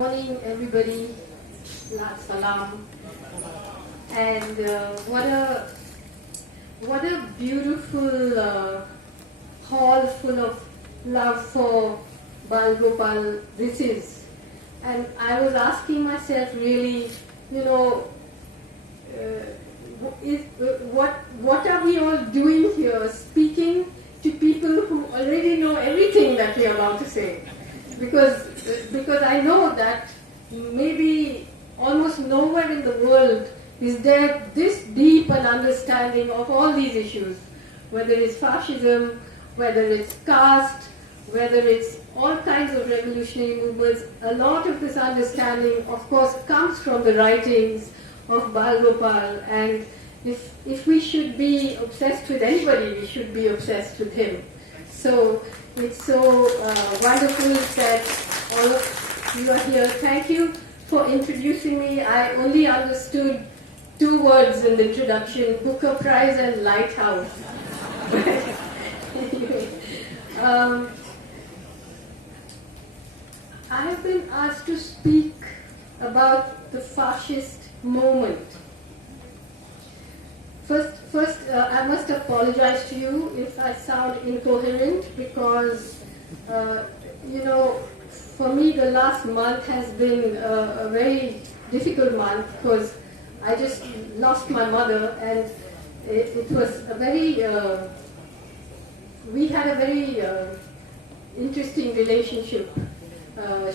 Morning, everybody. Salam. And what a beautiful hall full of love for Balagopal this is. And I was asking myself, really, what are we all doing here, speaking to people who already know everything that we are about to say? Because I know that maybe almost nowhere in the world is there this deep an understanding of all these issues, whether it's fascism, whether it's caste, whether it's all kinds of revolutionary movements. A lot of this understanding, of course, comes from the writings of Balagopal, and if we should be obsessed with anybody, we should be obsessed with him. So it's so wonderful that all of you are here. Thank you for introducing me. I only understood two words in the introduction, Booker Prize and Lighthouse. Anyway, I have been asked to speak about the fascist moment. First, I must apologize to you if I sound incoherent because, for me the last month has been a very difficult month because I just lost my mother, and it was a very, we had a very interesting relationship. I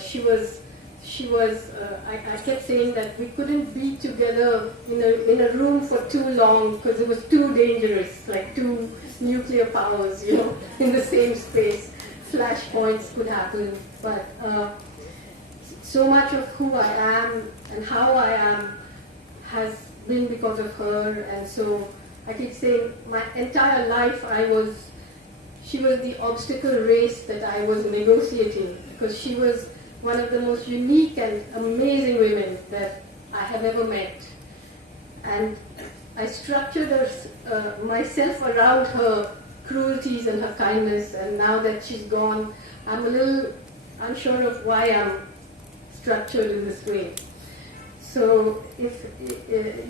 kept saying that we couldn't be together in a room for too long because it was too dangerous, like two nuclear powers, in the same space. Flashpoints could happen, but so much of who I am and how I am has been because of her, and so I keep saying my entire life she was the obstacle race that I was negotiating, because she was one of the most unique and amazing women that I have ever met. And I structured myself around her cruelties and her kindness, and now that she's gone, I'm a little unsure of why I'm structured in this way. So it's a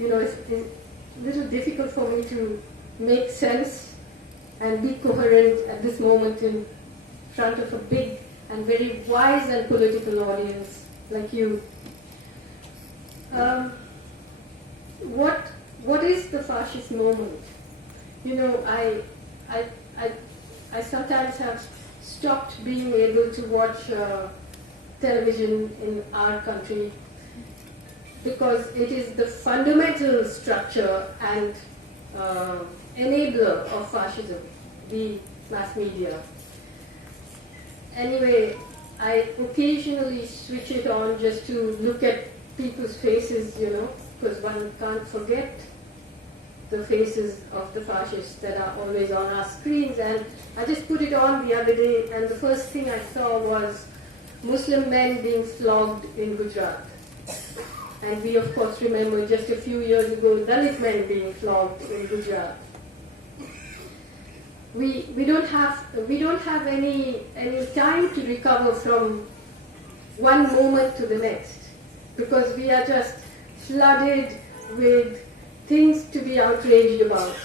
little difficult for me to make sense and be coherent at this moment in front of a big and very wise and political audience like you. What is the fascist moment? I sometimes have stopped being able to watch television in our country because it is the fundamental structure and enabler of fascism, the mass media. Anyway, I occasionally switch it on just to look at people's faces, because one can't forget the faces of the fascists that are always on our screens. And I just put it on the other day, and the first thing I saw was Muslim men being flogged in Gujarat. And we, of course, remember just a few years ago Dalit men being flogged in Gujarat. We don't have any time to recover from one moment to the next, because we are just flooded with things to be outraged about.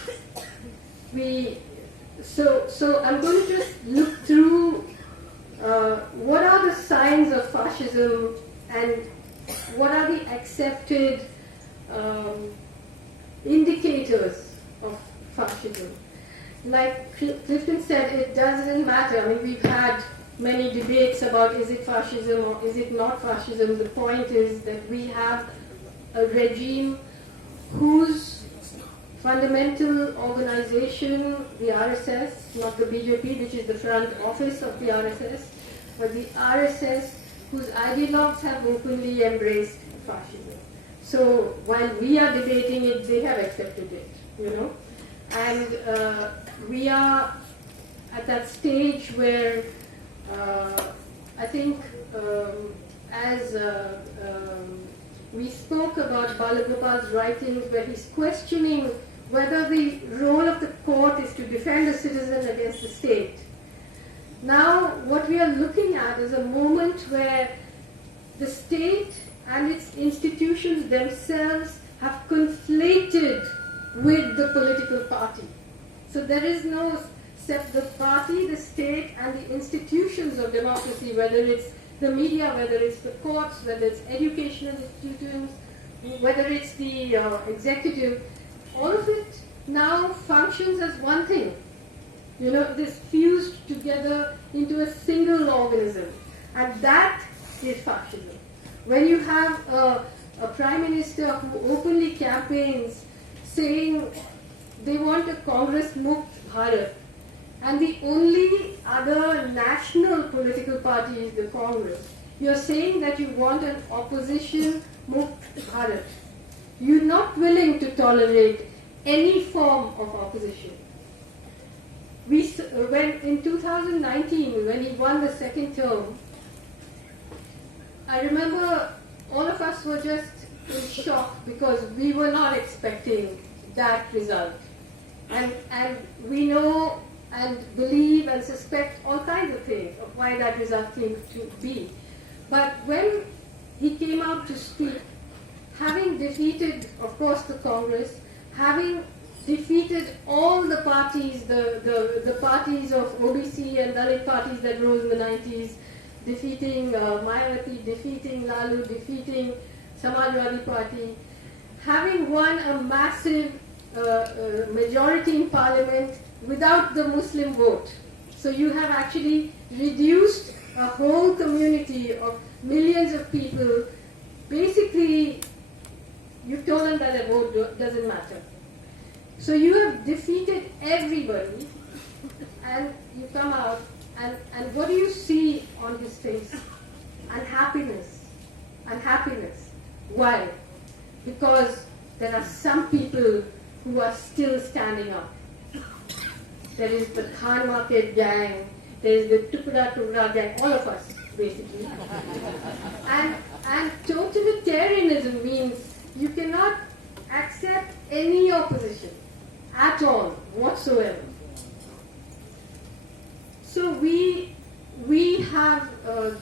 So I'm going to just look through what are the signs of fascism and what are the accepted indicators of fascism. Like Clifton said, it doesn't matter. I mean, we've had many debates about is it fascism or is it not fascism. The point is that we have a regime whose fundamental organization, the RSS, not the BJP, which is the front office of the RSS, but the RSS, whose ideologues have openly embraced fascism. So while we are debating it, they have accepted it, And we are at that stage where I think as we spoke about Balagopal's writings, where he's questioning whether the role of the court is to defend a citizen against the state. Now, what we are looking at is a moment where the state and its institutions themselves have conflated with the political party. So there is no the party, the state, and the institutions of democracy, whether it's the media, whether it's the courts, whether it's educational institutions, whether it's the executive, all of it now functions as one thing. You know, this fused together into a single organism. And that is fascism. When you have a prime minister who openly campaigns saying they want a Congress Mukt Bharat, and the only other national political party is the Congress, you're saying that you want an opposition Mukt Bharat. You're not willing to tolerate any form of opposition. When in 2019, when he won the second term, I remember all of us were just in shock because we were not expecting that result. And we know and believe and suspect all kinds of things of why that result came to be. But when he came out to speak, having defeated, of course, the Congress, having defeated all the parties, the parties of OBC and Dalit parties that rose in the 90s, defeating Mayawati, defeating Lalu, defeating Samajwadi Party, having won a massive majority in parliament without the Muslim vote. So you have actually reduced a whole community of millions of people. Basically, you've told them that a vote doesn't matter. So you have defeated everybody, and you come out, and what do you see on his face? Unhappiness. Unhappiness. Why? Because there are some people who are still standing up. There is the Khan Market gang, there is the Tukra gang, all of us, basically. And totalitarianism means you cannot accept any opposition at all, whatsoever. So we have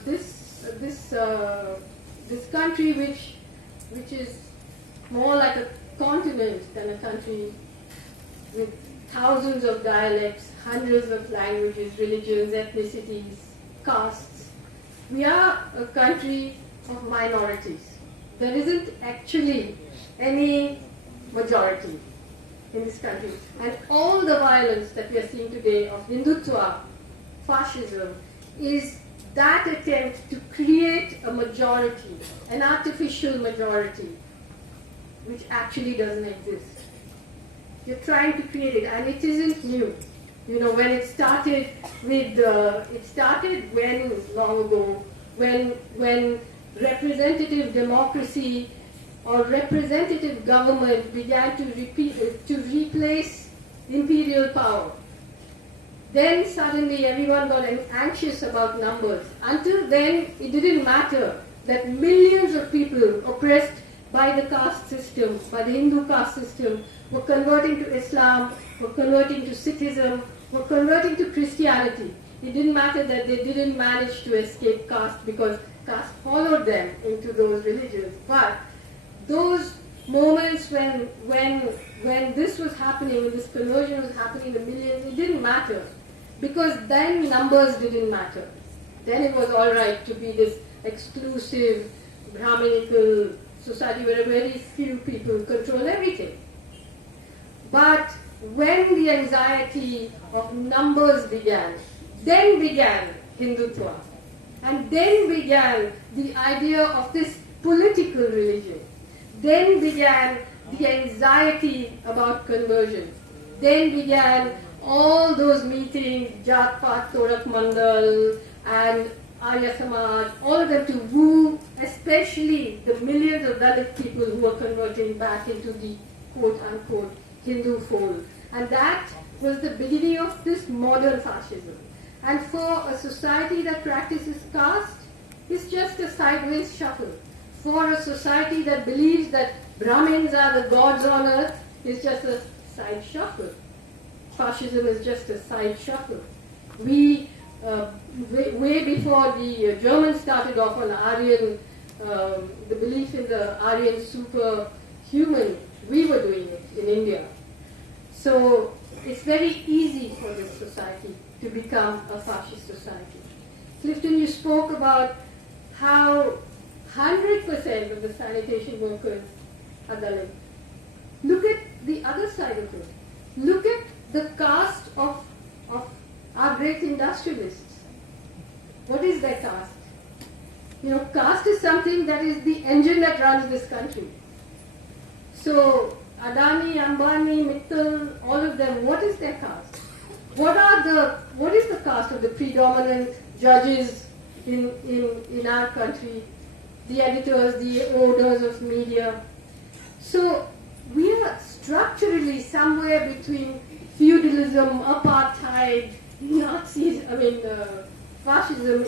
this country which is more like a continent than a country, with thousands of dialects, hundreds of languages, religions, ethnicities, castes. We are a country of minorities. There isn't actually any majority in this country. And all the violence that we are seeing today of Hindutva, fascism, is that attempt to create a majority, an artificial majority, which actually doesn't exist. You're trying to create it, and it isn't new. You know, when it started with, it started when, long ago, when representative democracy or representative government began to replace imperial power. Then suddenly everyone got anxious about numbers. Until then, it didn't matter that millions of people oppressed by the caste system, by the Hindu caste system, were converting to Islam, were converting to Sikhism, were converting to Christianity. It didn't matter that they didn't manage to escape caste because caste followed them into those religions. But those moments when this was happening, when this conversion was happening, the millions, it didn't matter. Because then numbers didn't matter. Then it was all right to be this exclusive, Brahminical society where very few people control everything. But when the anxiety of numbers began, then began Hindutva. And then began the idea of this political religion. Then began the anxiety about conversion. Then began all those meetings, Jat Paat Torak Mandal and Arya Samaj, all of them to woo especially the millions of Dalit people who were converting back into the quote-unquote Hindu fold. And that was the beginning of this modern fascism. And for a society that practices caste, it's just a sideways shuffle. For a society that believes that Brahmins are the gods on earth, it's just a side shuffle. Fascism is just a side shuffle. We, way before the Germans started off on Aryan the belief in the Aryan superhuman, we were doing it in India. So it's very easy for this society to become a fascist society. Clifton, you spoke about how 100% of the sanitation workers are Dalit. Look at the other side of it. Look at the caste of our great industrialists. What is their caste? You know, caste is something that is the engine that runs this country. So, Adani, Ambani, Mittal, all of them, what is their caste? What is the caste of the predominant judges in our country? The editors, the owners of media. So, we are structurally somewhere between feudalism, apartheid, Nazis, fascism.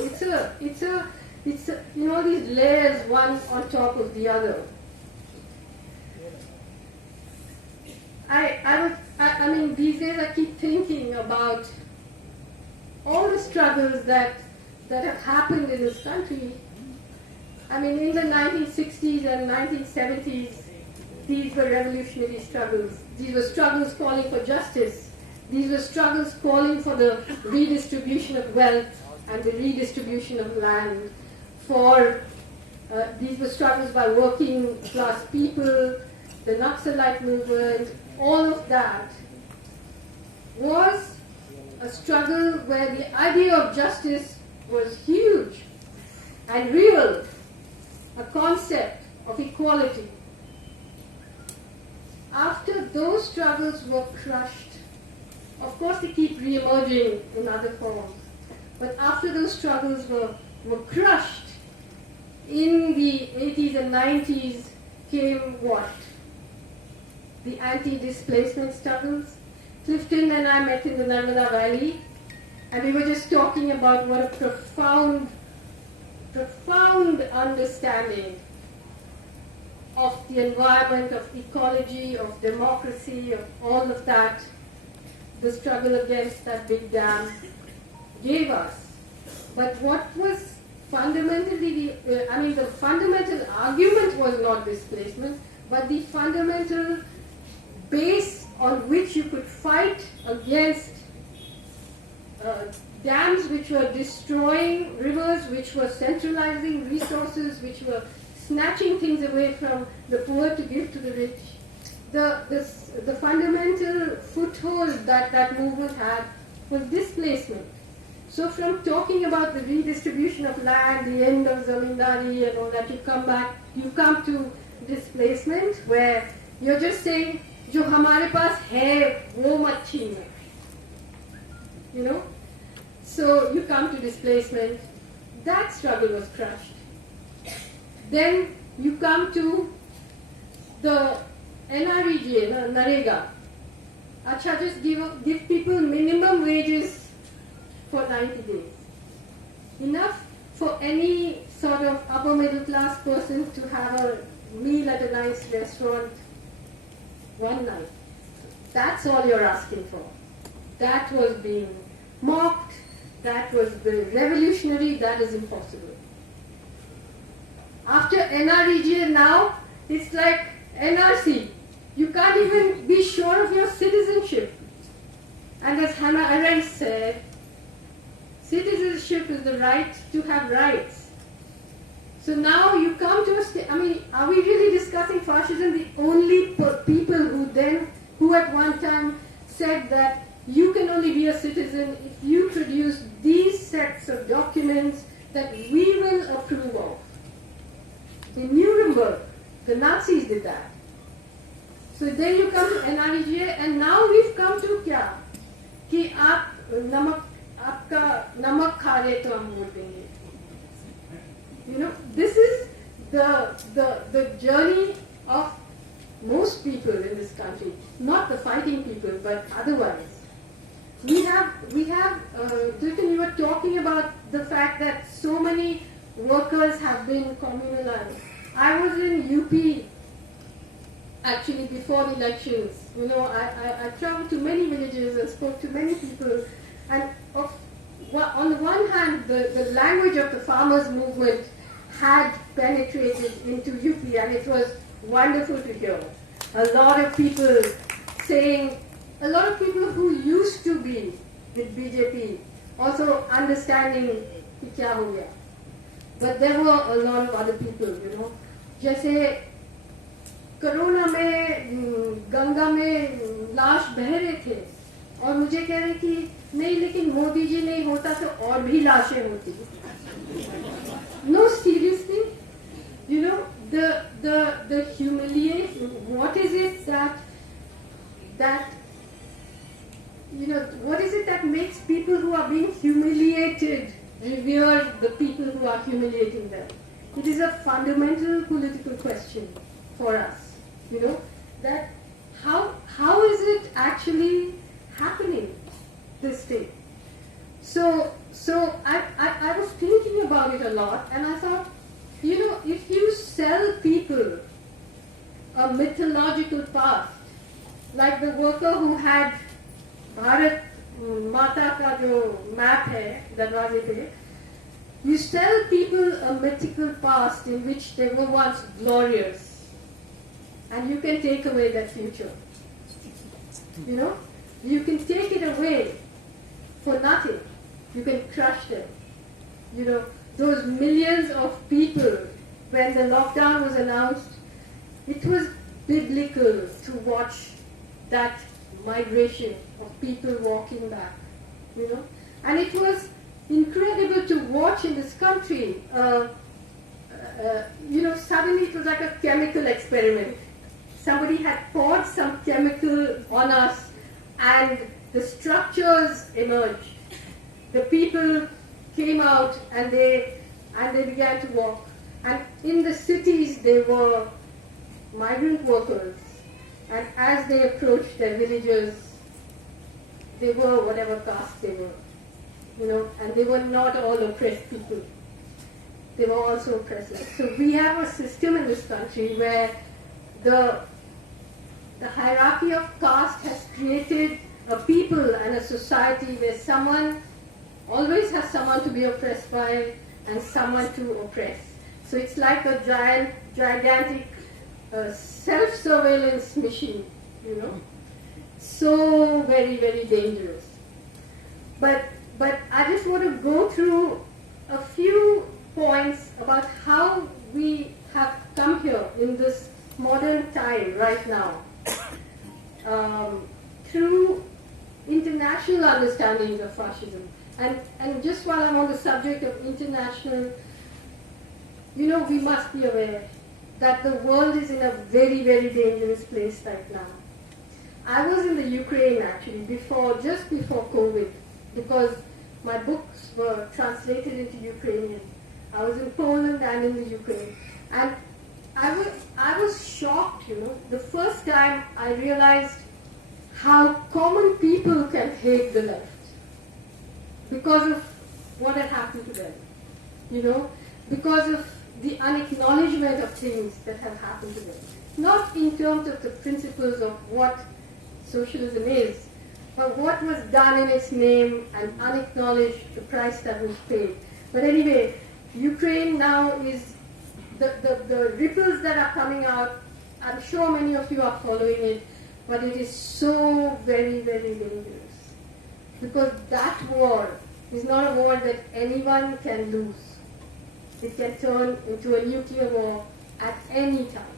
It's you know, these layers, one on top of the other. I mean, these days I keep thinking about all the struggles that have happened in this country. I mean, in the 1960s and 1970s, these were revolutionary struggles. These were struggles calling for justice. These were struggles calling for the redistribution of wealth and the redistribution of land. These were struggles by working class people, the Naxalite movement. All of that was a struggle where the idea of justice was huge and real, a concept of equality. After those struggles were crushed, of course they keep re-emerging in other forms, but after those struggles were crushed, in the 80s and 90s came what? The anti-displacement struggles. Clifton and I met in the Narmada Valley, and we were just talking about what a profound understanding of the environment, of ecology, of democracy, of all of that, the struggle against that big dam gave us. But what was fundamentally, the fundamental argument was not displacement, but the fundamental base on which you could fight against dams which were destroying rivers, which were centralizing resources, which were snatching things away from the poor to give to the rich. The fundamental foothold that movement had was displacement. So from talking about the redistribution of land, the end of zamindari and all that, you come to displacement, where you're just saying, जो हमारे पास है वो मत छीनो. You know? So you come to displacement. That struggle was crushed. Then you come to the NREGA, Narega. Acha, just give people minimum wages for 90 days. Enough for any sort of upper middle class person to have a meal at a nice restaurant one night. That's all you're asking for. That was being mocked. That was the revolutionary. That is impossible. After NREGA now, it's like NRC. You can't even be sure of your citizenship. And as Hannah Arendt said, citizenship is the right to have rights. So now you come to are we really discussing fascism? The only people who at one time said that you can only be a citizen if you produce these sets of documents that we will approve of. In Nuremberg, the Nazis did that. So then you come to NREGA, and now we've come to kya? Ki आपका नमक खा रहे तो हम vote देंगे. You know, this is the journey of most people in this country, not the fighting people, but otherwise. We have. Clifton, you were talking about the fact that so many workers have been communalized. I was in UP actually before the elections. You know, I traveled to many villages and spoke to many people. And on the one hand, the language of the farmers' movement had penetrated into UP, and it was wonderful to hear. A lot of people saying, a lot of people who used to be with BJP also understanding कि क्या हो गया. But there were a lot of other people, you know. जैसे corona में गंगा में लाश बह रहे थे और मुझे कह रहे कि नहीं लेकिन मोदी जी नहीं होता तो और भी लाशें होती. No, seriously, you know, the humiliation. What is it that you know, what is it that makes people who are being humiliated revere the people who are humiliating them? It is a fundamental political question for us, you know, that how is it actually happening, this thing? So I was thinking about it a lot, and I thought, you know, if you sell people a mythological past, like the worker who had Bharat माता का जो map है दरवाजे पे, you sell people a mythical past in which they were once glorious, and you can take away that future. You know, you can take it away for nothing. You can crush them. You know, those millions of people, when the lockdown was announced, it was biblical to watch that migration of people walking back, you know. And it was incredible to watch in this country. You know, suddenly it was like a chemical experiment. Somebody had poured some chemical on us, and the structures emerged. The people came out, and they began to walk. And in the cities, they were migrant workers. And as they approached their villages, they were whatever caste they were, you know, and they were not all oppressed people. They were also oppressors. So we have a system in this country where the hierarchy of caste has created a people and a society where someone always has someone to be oppressed by and someone to oppress. So it's like a gigantic self-surveillance machine, you know. So very, very dangerous. But I just want to go through a few points about how we have come here in this modern time right now through international understandings of fascism. And just while I'm on the subject of international, you know, we must be aware that the world is in a very, very dangerous place right now. I was in the Ukraine actually just before COVID, because my books were translated into Ukrainian. I was in Poland and in the Ukraine. And I was shocked, you know, the first time I realized how common people can hate the left because of what had happened to them, you know, because of the unacknowledgement of things that have happened to them. Not in terms of the principles of what socialism is, but what was done in its name and unacknowledged the price that was paid. But anyway, Ukraine now is, the ripples that are coming out, I'm sure many of you are following it, but it is so very, very dangerous. Because that war is not a war that anyone can lose. It can turn into a nuclear war at any time,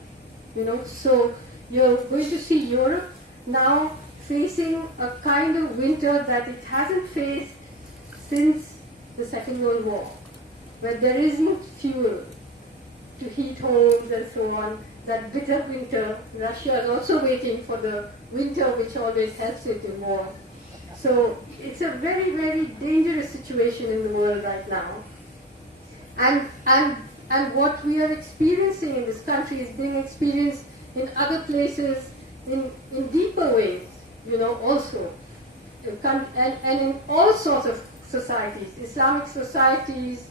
you know. So you're going to see Europe now facing a kind of winter that it hasn't faced since the Second World War, where there isn't fuel to heat homes and so on. That bitter winter, Russia is also waiting for the winter which always helps it in war. So it's a very, very dangerous situation in the world right now. And what we are experiencing in this country is being experienced in other places in deeper ways, you know, also. And in all sorts of societies, Islamic societies,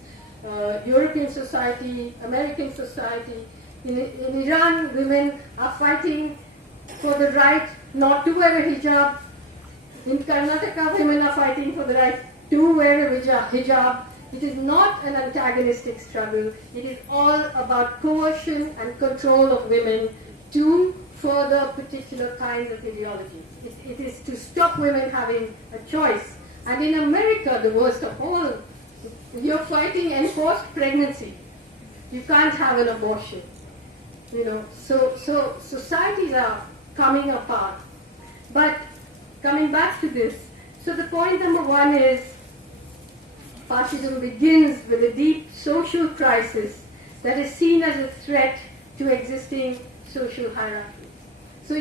European society, American society. In Iran, women are fighting for the right not to wear a hijab. In Karnataka, women are fighting for the right to wear a hijab. It is not an antagonistic struggle. It is all about coercion and control of women to further particular kinds of ideologies. It is to stop women having a choice. And in America, the worst of all, you're fighting enforced pregnancy. You can't have an abortion. So societies are coming apart. But coming back to this, so the point number one is fascism begins with a deep social crisis that is seen as a threat to existing social hierarchies. So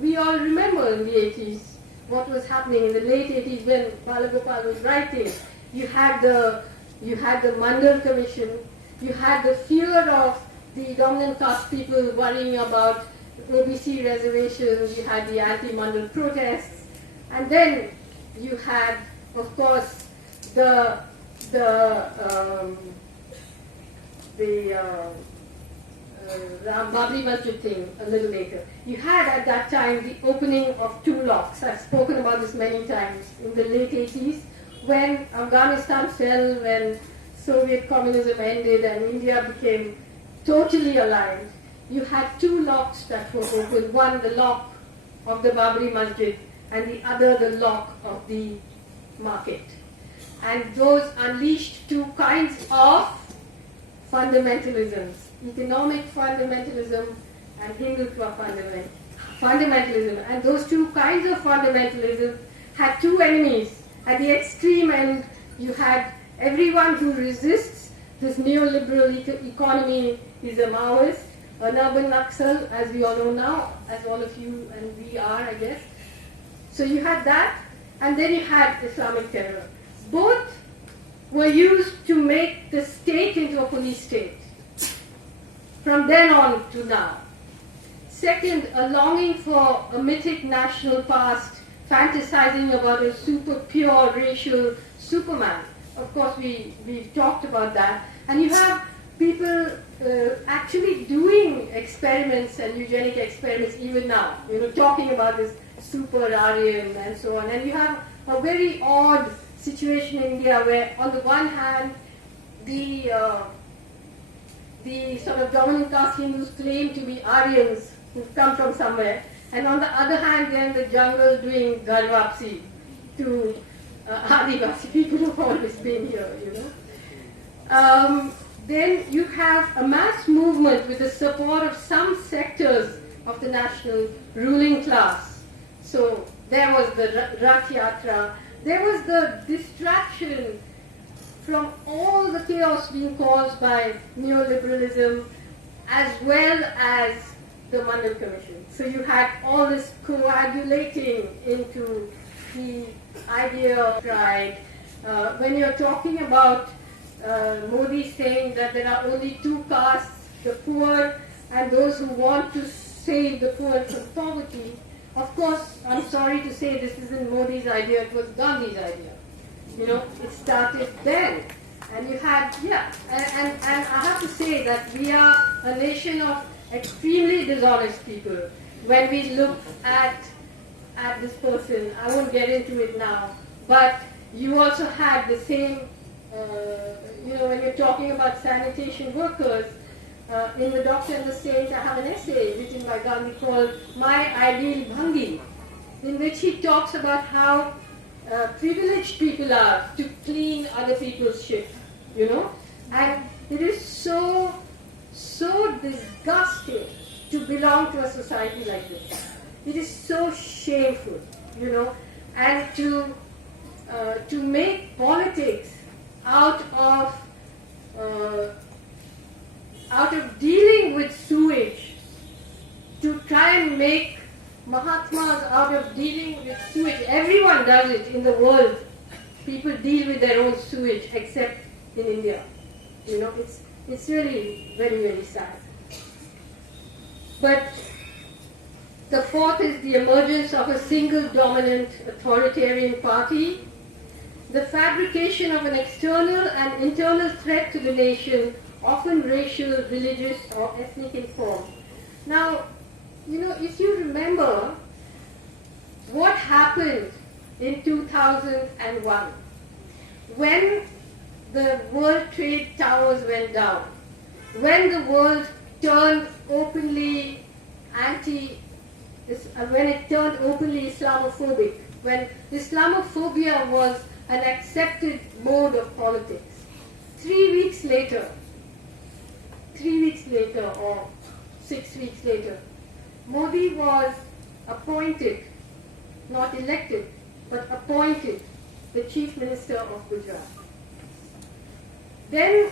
we all remember in the 80s what was happening in the late 80s when Balagopal was writing. You had the Mandal Commission, you had the fear of the dominant caste people worrying about OBC reservations, you had the anti-Mandal protests, and then you had, of course, the Babri Masjid thing a little later. You had at that time the opening of two locks. I've spoken about this many times in the late 80s when Afghanistan fell, when Soviet communism ended and India became totally aligned. You had two locks that were open. One, the lock of the Babri Masjid, and the other, the lock of the market. And those unleashed two kinds of fundamentalisms, economic fundamentalism and Hindutva fundamentalism. And those two kinds of fundamentalism had two enemies. At the extreme end, you had everyone who resists this neoliberal economy is a Maoist, an urban Naxal, as we all know now, as all of you and we are, I guess. So you had that, and then you had Islamic terror. Both were used to make the state into a police state, from then on to now. Second, a longing for a mythic national past, fantasizing about a super pure racial Superman. Of course, we've talked about that. And you have people actually doing experiments and eugenic experiments even now, talking about this super Aryan and so on. And you have a very odd situation in India where, on the one hand, the sort of dominant caste Hindus claim to be Aryans who've come from somewhere, and on the other hand, they're in the jungle doing garvapsi to Adivasi people who've always been here, Then you have a mass movement with the support of some sectors of the national ruling class. So there was the Rath Yatra, there was the distraction from all the chaos being caused by neoliberalism as well as the Mandal Commission. So you had all this coagulating into the idea of pride. When you're talking about Modi saying that there are only two castes, the poor and those who want to save the poor from poverty, of course, I'm sorry to say this isn't Modi's idea, it was Gandhi's idea. It started then. And you had, and I have to say that we are a nation of extremely dishonest people. When we look at this person, I won't get into it now, but you also had the same, when you're talking about sanitation workers, in The Doctor and the Saint, I have an essay written by Gandhi called My Ideal Bhangi, in which he talks about how privileged people are to clean other people's shit, and it is so disgusting to belong to a society like this. It is so shameful, and to make politics out of dealing with sewage, to try and make Mahatmas out of dealing with sewage. Everyone does it in the world. People deal with their own sewage, except in India. It's really very, very sad. But the fourth is the emergence of a single dominant authoritarian party, the fabrication of an external and internal threat to the nation, often racial, religious, or ethnic in form. Now, if you remember what happened in 2001, when the World Trade Towers went down, when the world turned openly when it turned openly Islamophobic, when Islamophobia was an accepted mode of politics. 3 weeks later, or 6 weeks later, Modi was appointed, not elected, but appointed the Chief Minister of Gujarat. Then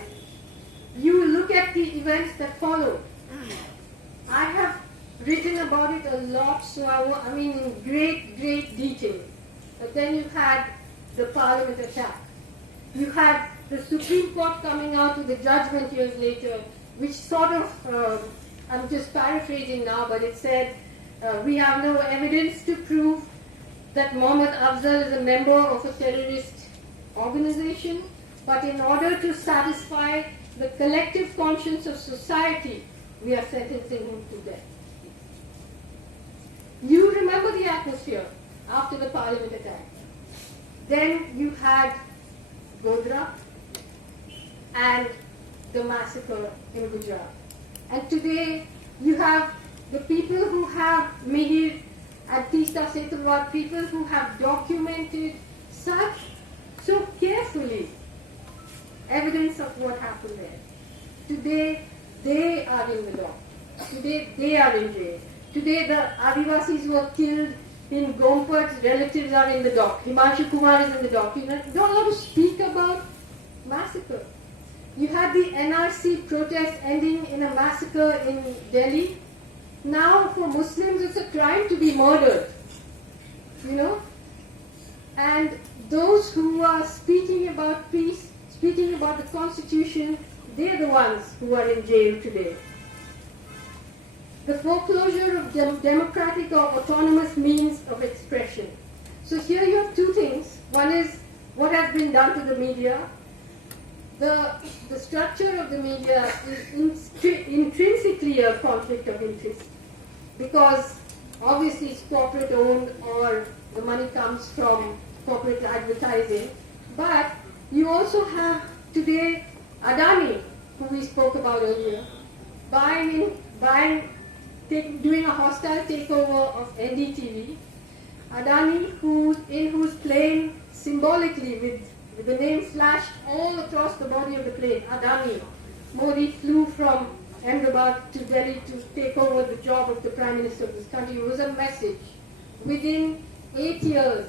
you look at the events that followed. I have written about it a lot, so I mean in great detail. But then you had the Parliament attack. You had the Supreme Court coming out with a judgment years later, which sort of, I'm just paraphrasing now, but it said, we have no evidence to prove that Mohammed Afzal is a member of a terrorist organization, but in order to satisfy the collective conscience of society, we are sentencing him to death. You remember the atmosphere after the Parliament attack. Then you had Godhra and the massacre in Gujarat. And today you have the people who have Mihir and Tista Setalwar, people who have documented so carefully evidence of what happened there. Today they are in the dock. Today they are in jail. Today the Adivasis who were killed in Gompad's relatives are in the dock. Himanshu Kumar is in the dock. You don't want to speak about massacre. You had the NRC protest ending in a massacre in Delhi. Now for Muslims it's a crime to be murdered. And those who are speaking about peace, speaking about the Constitution, they're the ones who are in jail today. The foreclosure of democratic or autonomous means of expression. So here you have two things. One is what has been done to the media. The structure of the media is intrinsically a conflict of interest, because obviously it's corporate owned or the money comes from corporate advertising. But you also have today Adani, who we spoke about earlier, doing a hostile takeover of NDTV. Adani, in whose plane symbolically with the name flashed all across the body of the plane, Adani. Modi flew from Ahmedabad to Delhi to take over the job of the Prime Minister of this country. It was a message. Within 8 years,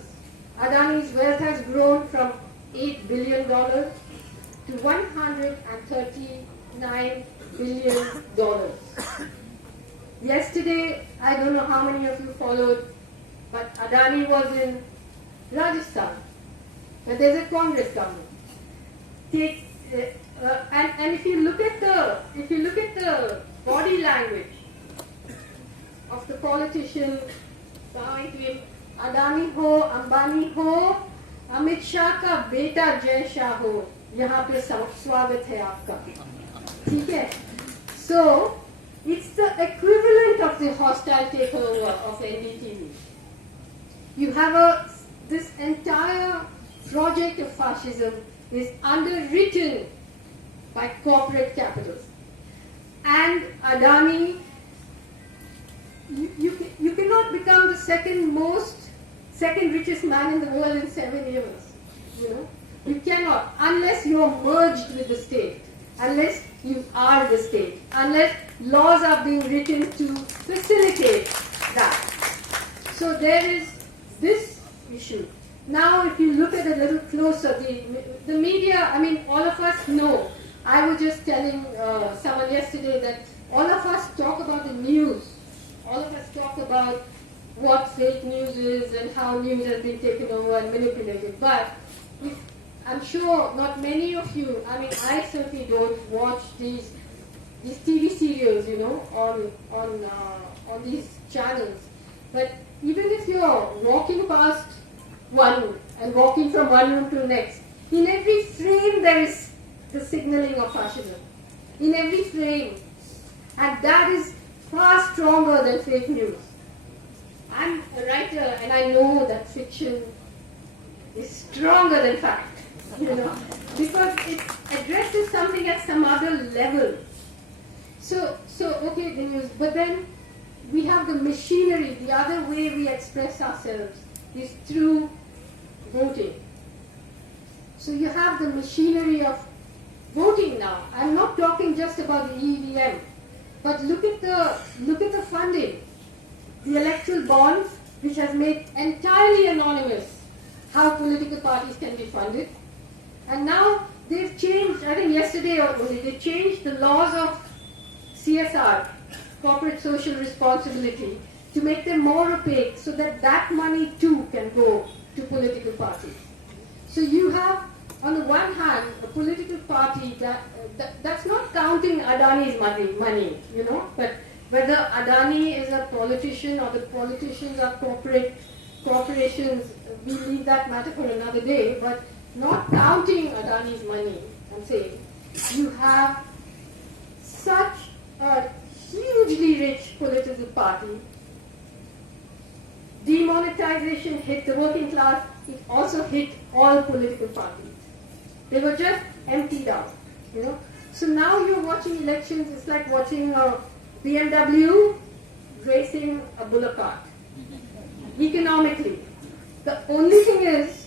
Adani's wealth has grown from $8 billion to $139 billion. Yesterday, I don't know how many of you followed, but Adani was in Rajasthan. But there's a Congress government. And if you look at the body language of the politician, Adani ho, Ambani ho, Amit Shah ka beta Jay Shah ho, yahan pe swagat hai aapka. ठीक है? So it's the equivalent of the hostile takeover of NDTV. You have this entire project of fascism is underwritten by corporate capital. And Adani, you cannot become the second richest man in the world in 7 years. You cannot, unless you are merged with the state, unless you are the state, unless laws are being written to facilitate that. So there is this issue. Now if you look at it a little closer, the media, all of us know. I was just telling someone yesterday that all of us talk about the news. All of us talk about what fake news is and how news has been taken over and manipulated. But I'm sure not many of you, I certainly don't watch these TV serials, on these channels. But even if you're walking past one and walking from one room to the next, in every frame there is the signaling of fascism. In every frame. And that is far stronger than fake news. I'm a writer and I know that fiction is stronger than fact. you know, because it addresses something at some other level. So okay, but then we have the machinery. The other way we express ourselves is through voting. So you have the machinery of voting now. I'm not talking just about the EVM, but look at the funding. The electoral bonds, which has made entirely anonymous how political parties can be funded. And now they've changed, I think yesterday or only, they changed the laws of CSR, corporate social responsibility, to make them more opaque so that that money too can go to political parties. So you have, on the one hand, a political party that's not counting Adani's money, you know, but whether Adani is a politician or the politicians are corporations, we leave that matter for another day, but not counting Adani's money, I'm saying, you have such a hugely rich political party. Demonetization hit the working class, it also hit all political parties. They were just emptied out, you know. So now you're watching elections, it's like watching a BMW racing a bullock cart. Economically. The only thing is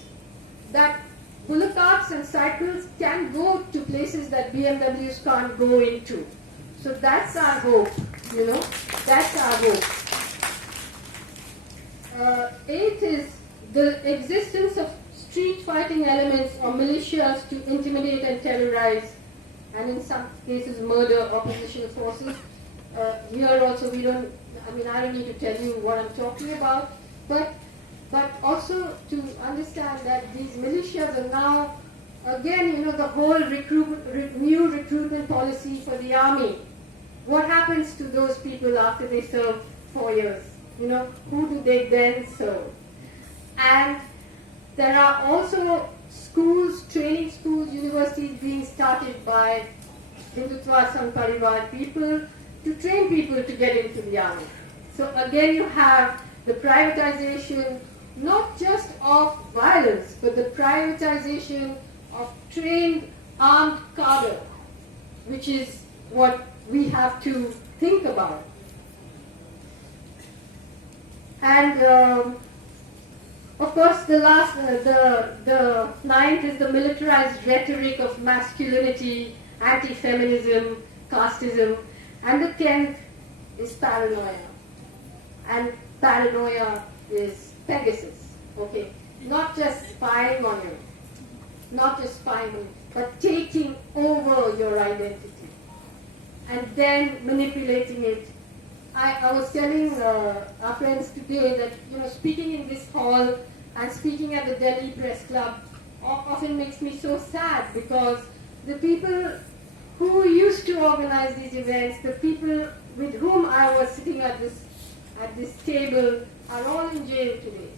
that bullock carts and cycles can go to places that BMWs can't go into. So that's our hope, you know. That's our hope. Eighth is the existence of street fighting elements or militias to intimidate and terrorize, and in some cases murder opposition forces. Here also I don't need to tell you what I'm talking about, but also to understand that these militias are now, again, you know, the whole new recruitment policy for the army. What happens to those people after they serve 4 years? You know, who do they then serve? And there are also schools, training schools, universities being started by Hindutva Sangh Parivar people to train people to get into the army. So again you have the privatization not just of violence, but the privatization of trained armed cadre, which is what we have to think about. And of course, the ninth is the militarized rhetoric of masculinity, anti-feminism, casteism, and the 10th is paranoia. And paranoia is Pegasus, okay? Not just spying on you, but taking over your identity and then manipulating it. I was telling our friends today that, you know, speaking in this hall and speaking at the Delhi Press Club often makes me so sad, because the people who used to organize these events, the people with whom I was sitting at this table, are all in jail today.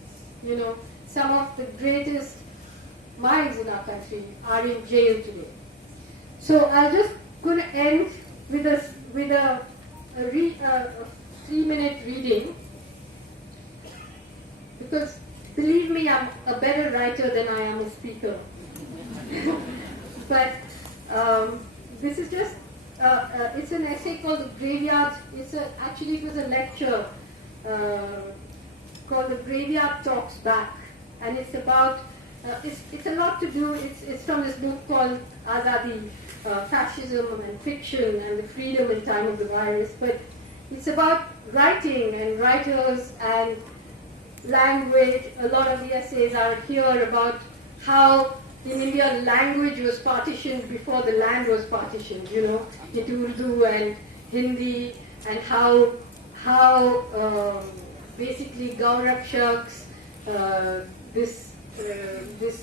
You know, some of the greatest minds in our country are in jail today. So I'm just going to end with a 3-minute reading, because believe me, I'm a better writer than I am a speaker. But this is just, it's an essay called The Graveyard. Actually it was a lecture called The Graveyard Talks Back. And it's about, it's a lot to do, it's from this book called Arundhati, Fascism and Fiction and the Freedom in Time of the Virus. But it's about writing and writers and language. A lot of the essays are here about how in India language was partitioned before the land was partitioned, you know, into Urdu and Hindi, and how basically Gaurakshaks, this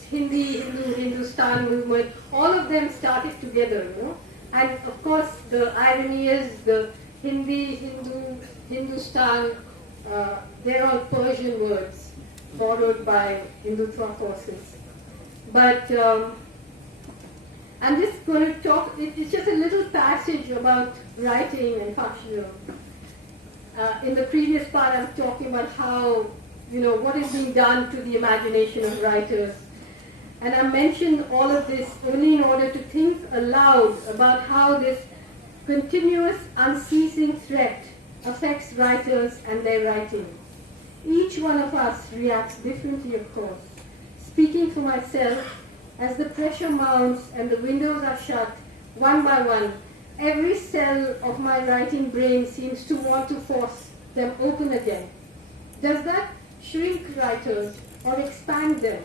Hindustan movement, all of them started together, you know. And of course the irony is the Hindi, Hindu, Hindustan, they're all Persian words borrowed by Hindutva forces. But I'm just going to talk, it's just a little passage about writing and fascism. In the previous part I'm talking about how, you know, what is being done to the imagination of writers. And I mention all of this only in order to think aloud about how this continuous, unceasing threat affects writers and their writing. Each one of us reacts differently, of course. Speaking for myself, as the pressure mounts and the windows are shut, one by one, every cell of my writing brain seems to want to force them open again. Does that shrink writers or expand them,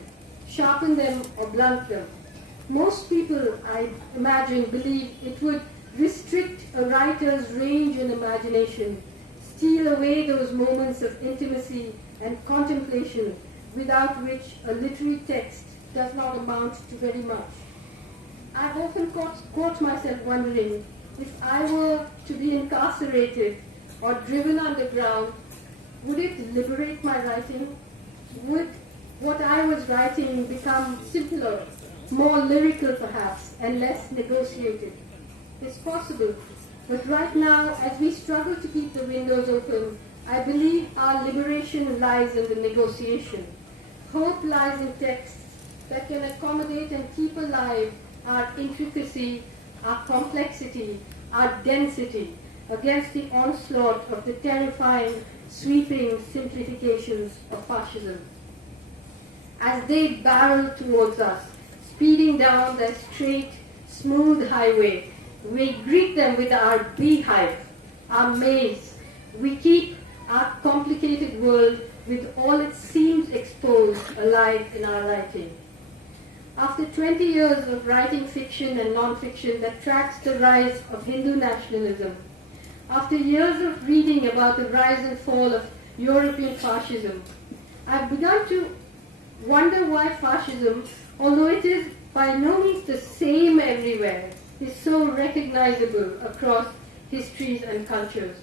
sharpen them or blunt them? Most people, I imagine, believe it would restrict a writer's range in imagination, steal away those moments of intimacy and contemplation without which a literary text does not amount to very much. I've often caught myself wondering, if I were to be incarcerated or driven underground, would it liberate my writing? Would what I was writing become simpler, more lyrical perhaps, and less negotiated? It's possible, but right now, as we struggle to keep the windows open, I believe our liberation lies in the negotiation. Hope lies in texts that can accommodate and keep alive our intricacy, our complexity, our density, against the onslaught of the terrifying, sweeping simplifications of fascism. As they barrel towards us, speeding down their straight, smooth highway, we greet them with our beehive, our maze. We keep our complicated world with all its seams exposed alive in our writing. After 20 years of writing fiction and non-fiction that tracks the rise of Hindu nationalism, after years of reading about the rise and fall of European fascism, I've begun to wonder why fascism, although it is by no means the same everywhere, is so recognizable across histories and cultures.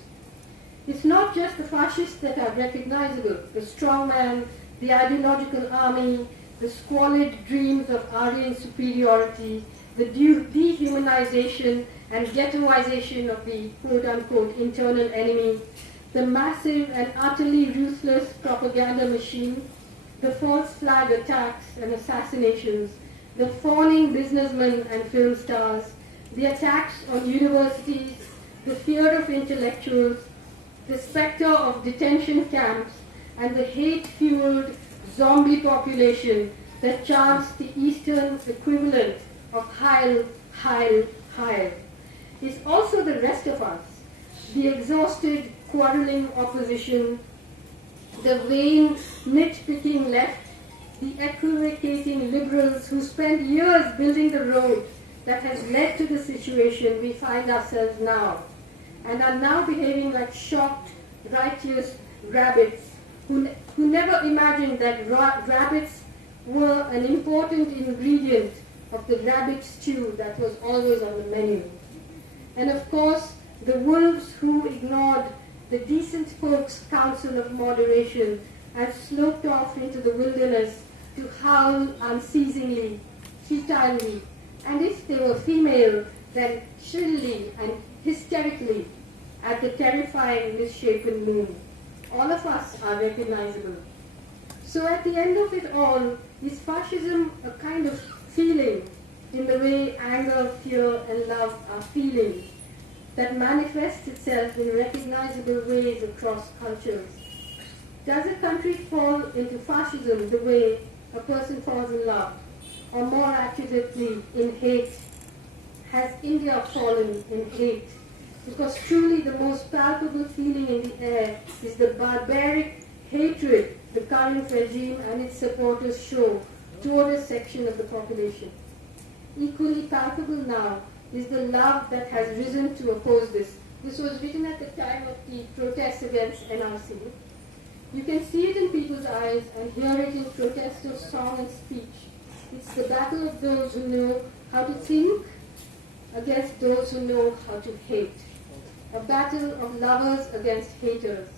It's not just the fascists that are recognizable, the strongman, the ideological army, the squalid dreams of Aryan superiority, the dehumanization and ghettoization of the quote-unquote internal enemy, the massive and utterly ruthless propaganda machine, the false flag attacks and assassinations, the fawning businessmen and film stars, the attacks on universities, the fear of intellectuals, the specter of detention camps, and the hate-fueled zombie population that chants the Eastern equivalent of Heil, Heil, Heil. Is also the rest of us, the exhausted, quarreling opposition, the vain, nitpicking left, the equivocating liberals who spent years building the road that has led to the situation we find ourselves now, and are now behaving like shocked, righteous rabbits who never imagined that rabbits were an important ingredient of the rabbit stew that was always on the menu. And of course, the wolves who ignored the decent folks' counsel of moderation and sloped off into the wilderness to howl unceasingly, futilely, and if they were female, then shrilly and hysterically at the terrifying misshapen moon. All of us are recognizable. So at the end of it all, is fascism a kind of feeling in the way anger, fear, and love are feelings that manifests itself in recognizable ways across cultures? Does a country fall into fascism the way a person falls in love? Or more accurately, in hate? Has India fallen in hate? Because truly the most palpable feeling in the air is the barbaric hatred the current regime and its supporters show toward a section of the population. Equally palpable now is the love that has risen to oppose this. This was written at the time of the protests against NRC. You can see it in people's eyes and hear it in protesters' song and speech. It's the battle of those who know how to think against those who know how to hate. A battle of lovers against haters.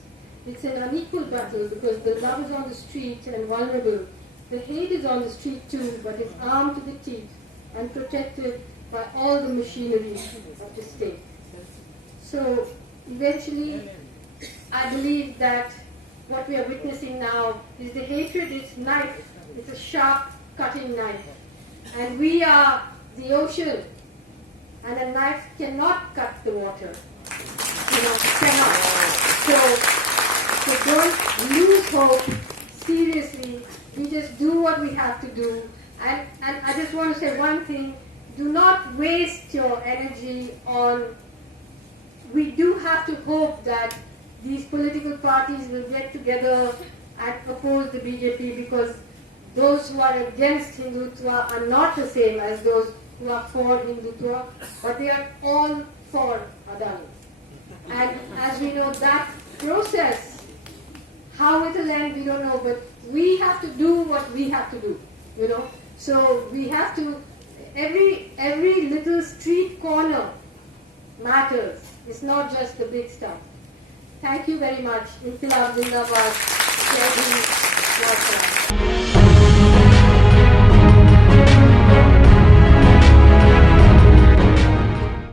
It's an unequal battle because the love is on the street and vulnerable. The hate is on the street too, but it's armed to the teeth and protected by all the machinery of the state. So eventually, I believe that what we are witnessing now is the hatred is knife. It's a sharp cutting knife. And we are the ocean, and a knife cannot cut the water. Cannot. So don't lose hope. Seriously, we just do what we have to do. And I just want to say one thing. Do not waste your energy on... We do have to hope that these political parties will get together and oppose the BJP, because those who are against Hindutva are not the same as those who are for Hindutva, but they are all for Adani. And as we know, that process, how it will end, we don't know, but we have to do what we have to do, So we have to, every little street corner matters. It's not just the big stuff. Thank you very much. Inqilab Zindabad. Jai Hind.